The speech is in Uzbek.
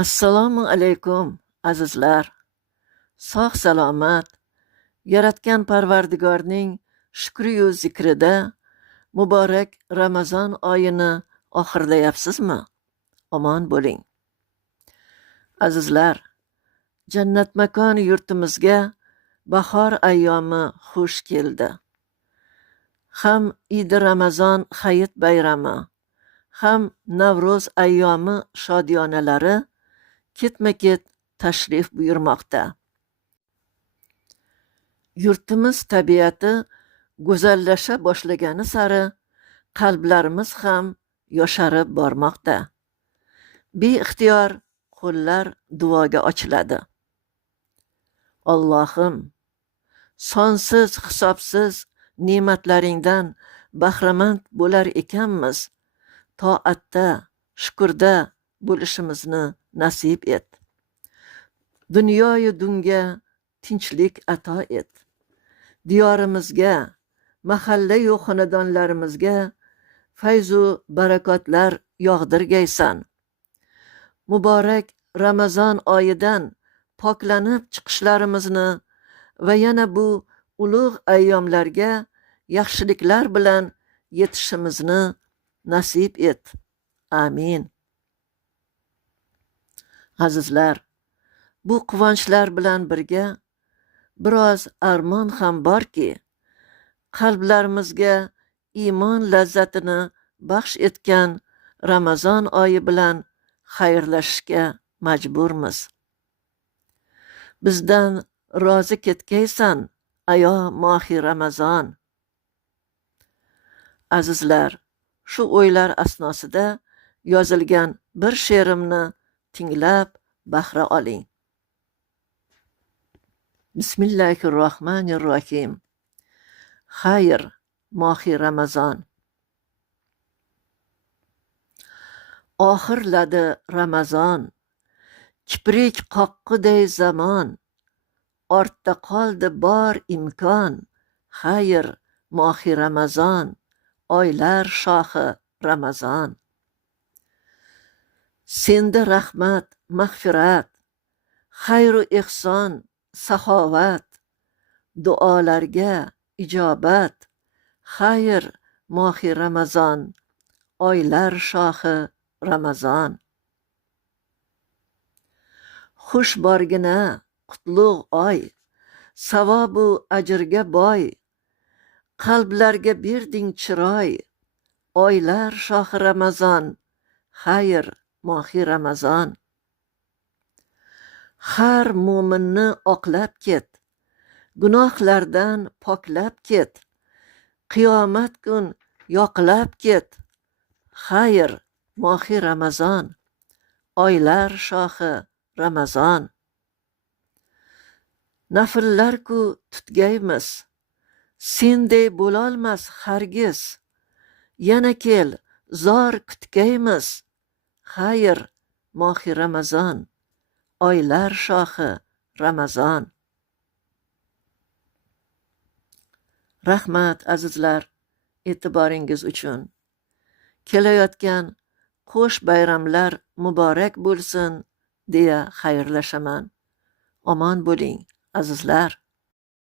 Assalomu alaykum, azizlar. Sog' salomat, yaratgan Parvardigorning shukriyu zikrida muborak Ramazon oyini oxirlayapsizmi? Omon bo'ling. Azizlar, jannat makon yurtimizga bahor ayyomi xush keldi. Ham Eid Ramazon Hayit bayrami, ham Navro'z ayyomi shodiyonalari ketma-ket tashrif buyurmoqda. Yurtimiz tabiati go'zallasha boshlagani sari qalblarimiz ham yosharib bormoqda. Beixtiyor qo'llar duoga ochiladi. Allohim, sonsiz hisobsiz ne'matlaringdan bahramand bo'lar ekanmiz. Toatda, shukurda bo'lishimizni nasib et. Dunyoyu dunga tinchlik ato et. Diyorimizga, mahallayu xonadonlarimizga fayzu barakotlar yog'dirgaysan. Muborak Ramazon oyidan poklanib chiqishlarimizni va yana bu ulug' ayyomlarga yaxshiliklar bilan yetishimizni nasib et. Amin. Azizlar, bu quvonchlar bilan birga biroz armon ham borki, qalblarimizga iymon lazzatini baxsh etgan Ramazon oyi bilan xayrlashishga majburmiz. Bizdan rozi ketgaysan, ayo mohi Ramazon. Azizlar, shu o'ylar asnosida yozilgan bir she'rimni tinglab bahra oling. Bismillahirrohmanirrohim. Xayr, mohi Ramazon. Oxirladi Ramazon, kiprik qoqqiday zamon. Ortda qoldi bor imkon. Xayr, mohi Ramazon, oylar shohi Ramazon. Senda rahmat, mag'firat, xayru ehson, saxovat, duolarga ijobat. Xayr, mohi Ramazon, oylar shohi Ramazon. Xush borgina qutlug' oy, savobu ajrga boy. Qalblarga berding chiroy, oylar shohi Ramazon. Xayr, mohi Ramazon. Har mo'minni oqlab ket, gunohlardan poklab ket. Qiyomat kun yoqlab ket. Xayr, mohi Ramazon, oylar shohi Ramazon. Nafllar-ku tutgaymiz, senday bo'lolmas hargiz. Yana kel, zor kutgaymiz. Xayr, mohi Ramazon, oylar shohi Ramazon. Rahmat azizlar, e'tiboringiz uchun. Kelayotgan qo'sh bayramlar muborak bo'lsin deya xayrlashaman. Omon bo'ling azizlar.